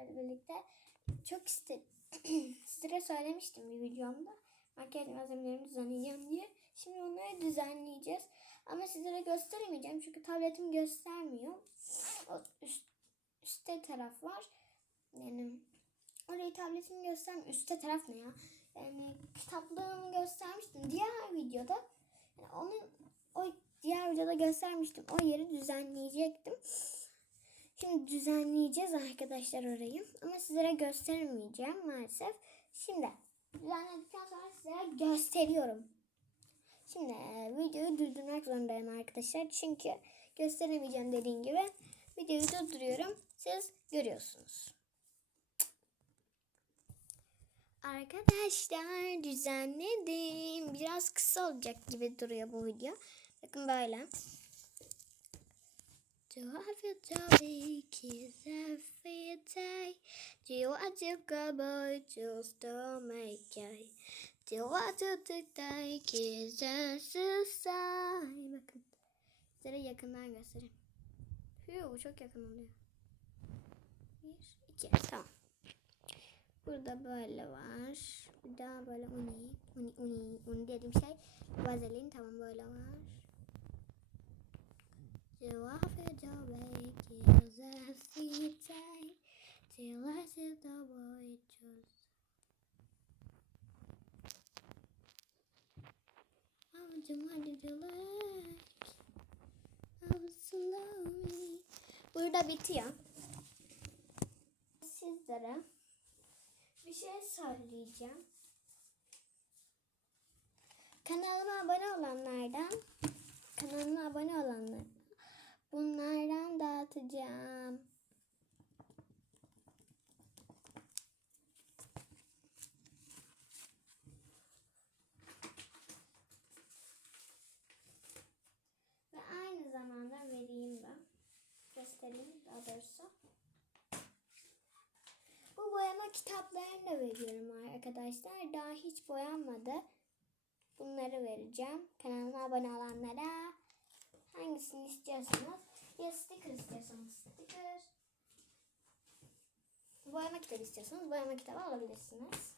sizlerle birlikte. Çok iste sizlere söylemiştim bir videomda. Makyaj malzemelerimi düzenleyeceğim diye. Şimdi onları düzenleyeceğiz. Ama sizlere gösteremeyeceğim çünkü tabletim göstermiyor. O üst, üstte taraf var. Yani orayı tabletim göstermiyor. Üstte taraf ne ya? Yani kitaplığımı göstermiştim. Diğer videoda yani onun o diğer videoda göstermiştim. O yeri düzenleyecektim. Şimdi düzenleyeceğiz arkadaşlar orayı. Ama sizlere göstermeyeceğim maalesef. Şimdi düzenledikten sonra sizlere gösteriyorum. Şimdi e, videoyu durdurmak zorundayım arkadaşlar. Çünkü gösteremeyeceğim dediğim gibi. Videoyu durduruyorum. Siz görüyorsunuz. Arkadaşlar düzenledim. Biraz kısa olacak gibi duruyor bu video. Bakın böyle. Do I feel jolly? Kiss every day. Do you want to go boy? Just don't make it. Do you want to take kiss and susay? Bakın. Size yakından göstereyim. Yoo, çok yakın oluyor. Bir, iki. Tamam. Burada böyle var. Bir daha böyle uni. Uni, uni, uni dediğim şey. Vazelin tamam böyle var. Do I feel jolly? Kiss every day. Till I see the boy just. Avucum hadi dilek. Slowly. Burada bitiyor. Sizlere bir şey söyleyeceğim. Kanalıma abone olanlardan, kanalıma abone olanlar, bunlardan dağıtacağım. Ve aynı zamanda vereyim ben. Göstereyim daha doğrusu. Bu boyama kitaplarını da veriyorum arkadaşlar. Daha hiç boyanmadı. Bunları vereceğim. Kanalıma abone olanlara. Hangisini istiyorsanız. Ya sticker istiyorsanız sticker. Boyama kitabı istiyorsanız boyama kitabı alabilirsiniz.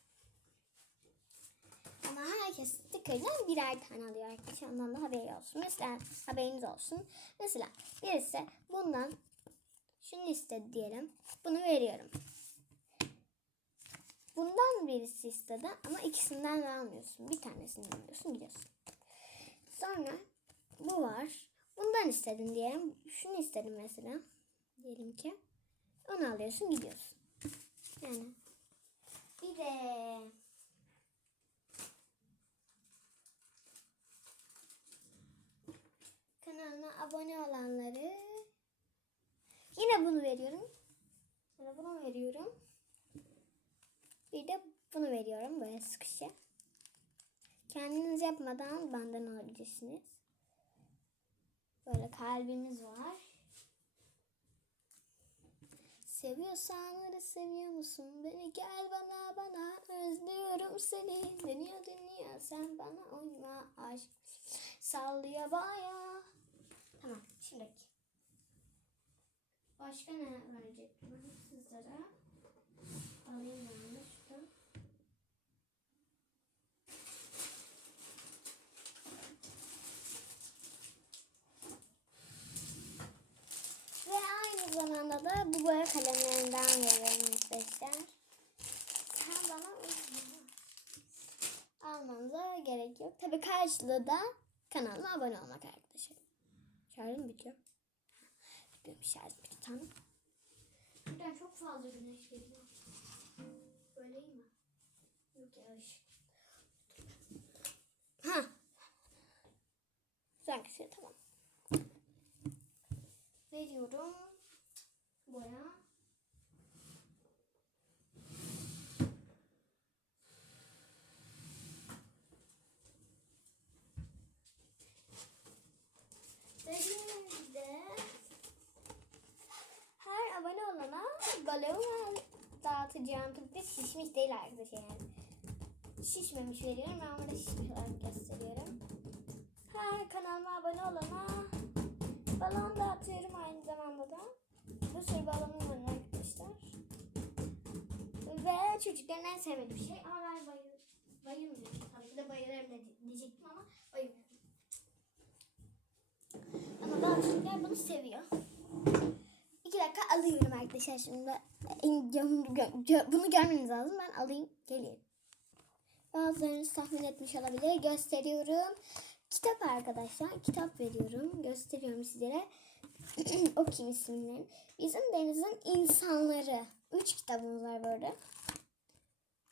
Ama herkes sticker'dan birer tane alıyor arkadaşlar. Ondan da haberi olsun. Mesela haberiniz olsun. Mesela birisi bundan şunu istedi diyelim. Bunu veriyorum. Bundan birisi istedi ama ikisinden de almıyorsun. Bir tanesini alıyorsun gidiyorsun. Sonra bu var. Bundan istedin diyelim. Şunu istedim mesela. Diyelim ki. Onu alıyorsun gidiyorsun. Yani. Bir de kanalıma abone olanları yine bunu veriyorum. Sonra bunu veriyorum. Bir de bunu veriyorum böyle sıkışı. Kendiniz yapmadan benden alabilirsiniz. Böyle kalbimiz var. Seviyorsan da seviyor musun? Beni gel bana bana özlüyorum seni. Dönüyor dünya sen bana oyma aşk. Sallıyor baya. Tamam şimdiki. Başka ne verecektim sizlere? Alayım ben de şuradan. Ve aynı zamanda da bu boya kalemlerinden veriyorum arkadaşlar. Sen bana. Almanıza gerek yok. Tabi karşılığı da kanalıma abone olmak arkadaşlar. Şarjım bitiyor. Bitmiyormuş şarjım bitiyor tamam. Buradan çok fazla güneş geliyor. Böyle iyi mi? Yok ya ışık. Ha. Sanki tamam. Veriyorum. Boya. Ve şimdi de her abone olana balon dağıtacağım. Tabii de şişmiş değil arkadaşlar yani. Şişmemiş veriyorum. Ben burada şişmiş olarak gösteriyorum. Her kanalıma abone olana balon dağıtıyorum aynı zamanda da. Bir sürü balonum var arkadaşlar. çocukların en sevmediği şey. Ama ben bayıl, bayılmıyorum. Tabii ki de bayılırım diyecektim ama bayılmıyorum. Ama bazı çocuklar bunu seviyor. Dakika alıyorum arkadaşlar şimdi. Bunu görmeniz lazım. Ben alayım geleyim. Bazılarınız tahmin etmiş olabilir. Gösteriyorum. Kitap arkadaşlar. Kitap veriyorum. Gösteriyorum sizlere. Okuyayım isimlerini. Bizim denizin insanları. Üç kitabımız var böyle.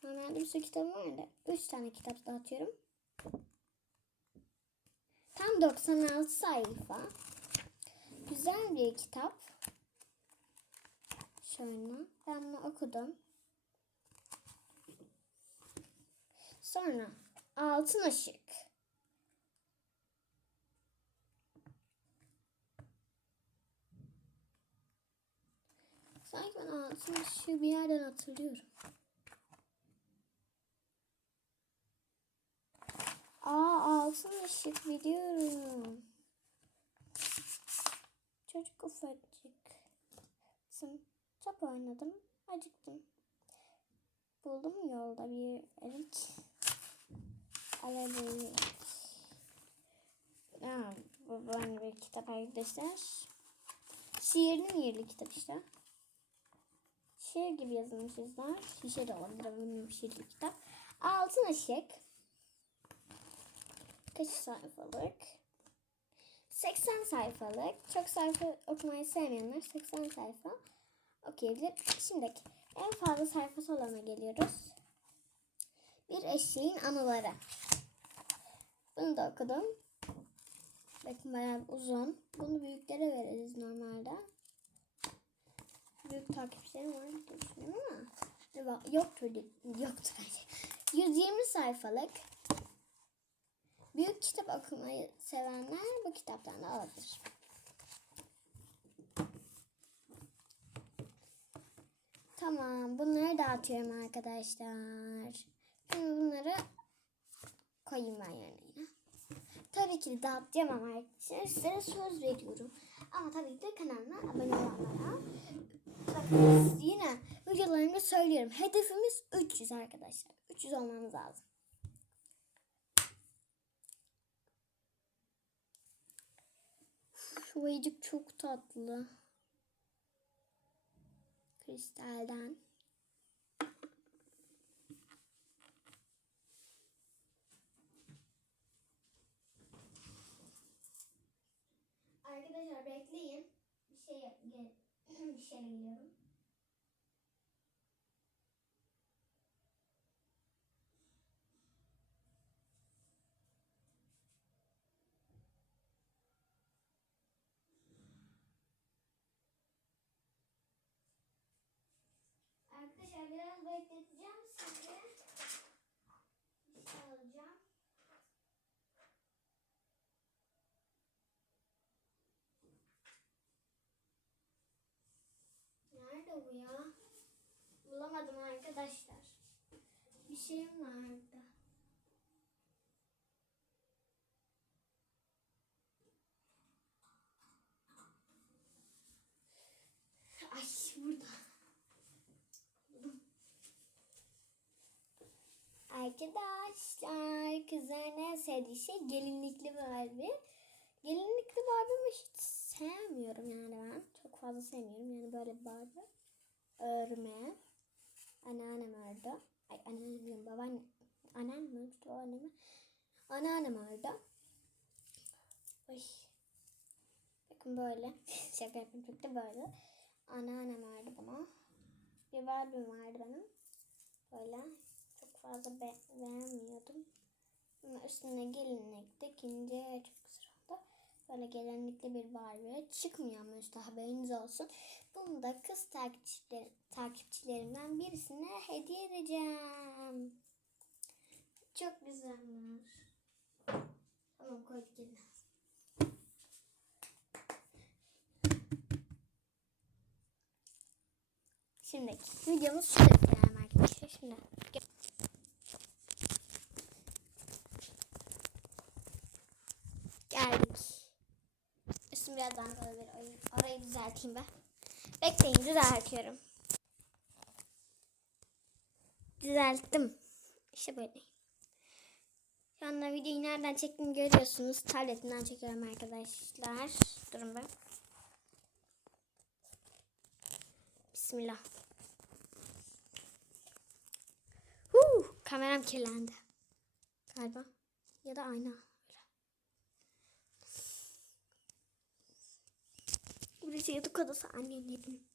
Normalde bir sürü kitabım var da. Üç tane kitap dağıtıyorum. Tam 96 sayfa. Güzel bir kitap. Şöyle. Ben bunu okudum. Sonra altın ışık. Sanki ben altın ışığı bir yerden hatırlıyorum. Aa altın ışık biliyorum. Çocuk ufacık. Top oynadım. Acıktım. Buldum yolda bir erik. Alabilir. Ha, bu böyle bir kitap arkadaşlar. Şiirli miyirli kitap işte. Şiir gibi yazılmış yazılar. Şişe de olabilir bilmiyorum şiirli kitap. Altın ışık. Kaç sayfalık? 80 sayfalık. Çok sayfa okumayı sevmeyenler 80 sayfa okuyabilir. Şimdi en fazla sayfası olana geliyoruz. Bir eşeğin anıları. Bunu da okudum. Bakın bayağı uzun. Bunu büyüklere veririz normalde. Büyük takipçilerim var diye düşünüyorum ama yoktur, yoktur bence. 120 sayfalık büyük kitap okumayı sevenler bu kitaptan da alabilir. Tamam bunları dağıtıyorum arkadaşlar. Şimdi bunları koyayım ben yerine. Tabii ki de dağıtacağım ama arkadaşlar size söz veriyorum. Ama tabii ki de kanalıma abone olanlara bakın yine videolarımda söylüyorum. Hedefimiz 300 arkadaşlar. 300 olmamız lazım. Şu ayıcık çok tatlı. Kristalden. Arkadaşlar bekleyin. Bir şey yap- bir şey geliyorum. Biraz bekleteceğim sizi. Şey alacağım. Nerede bu ya? Bulamadım arkadaşlar. Bir şeyim vardı. Ay burada. Buldum. Arkadaşlar kızların en sevdiği şey gelinlikli Barbie. Gelinlikli Barbie'mi hiç sevmiyorum yani ben. Çok fazla sevmiyorum yani böyle Barbie. Örme. Anneannem ördü. Ay anneannem diyorum babaannem. Anneannem mi ördü o annemi? Anneannem ördü. Ay. Bakın böyle. Şaka yapayım çok da böyle. Anneannem ördü bunu. Bir Barbie'm vardı benim. Böyle. Fazla be beğenmiyordum. Ama üstüne gelinlik dikince çok güzel. Böyle gelinlikli bir Barbie. Çıkmıyor ama üstü haberiniz olsun. Bunu da kız takipçiler, takipçilerimden birisine hediye edeceğim. Çok güzelmiş. Tamam koyduk eline. Şimdi videomuz şurada arkadaşlar. Şimdi Üstüm birazdan böyle orayı, orayı düzelteyim ben. Bekleyin düzeltiyorum. düzelttim. İşte böyle. Şu anda videoyu nereden çektiğimi görüyorsunuz. Tabletimden çekiyorum arkadaşlar. Durun ben. Bismillah. Huu, kameram kirlendi. Galiba. Ya da ayna. Burası yatak odası annemlerin.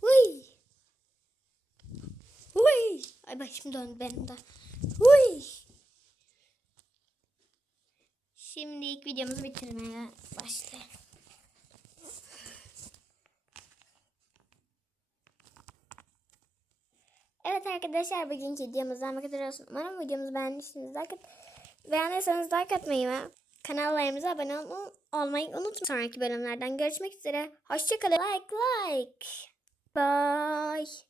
Huy. Huy. Ay başım döndü benim de. Huy. Şimdi ilk videomuzu bitirmeye başlayalım. Evet arkadaşlar bugünkü videomuzdan bu kadar olsun. Umarım videomuzu beğenmişsiniz. Like at- Beğendiyseniz like atmayı ve kanallarımıza abone ol- olmayı unutmayın. Sonraki bölümlerden görüşmek üzere. Hoşçakalın. Like like. Bye.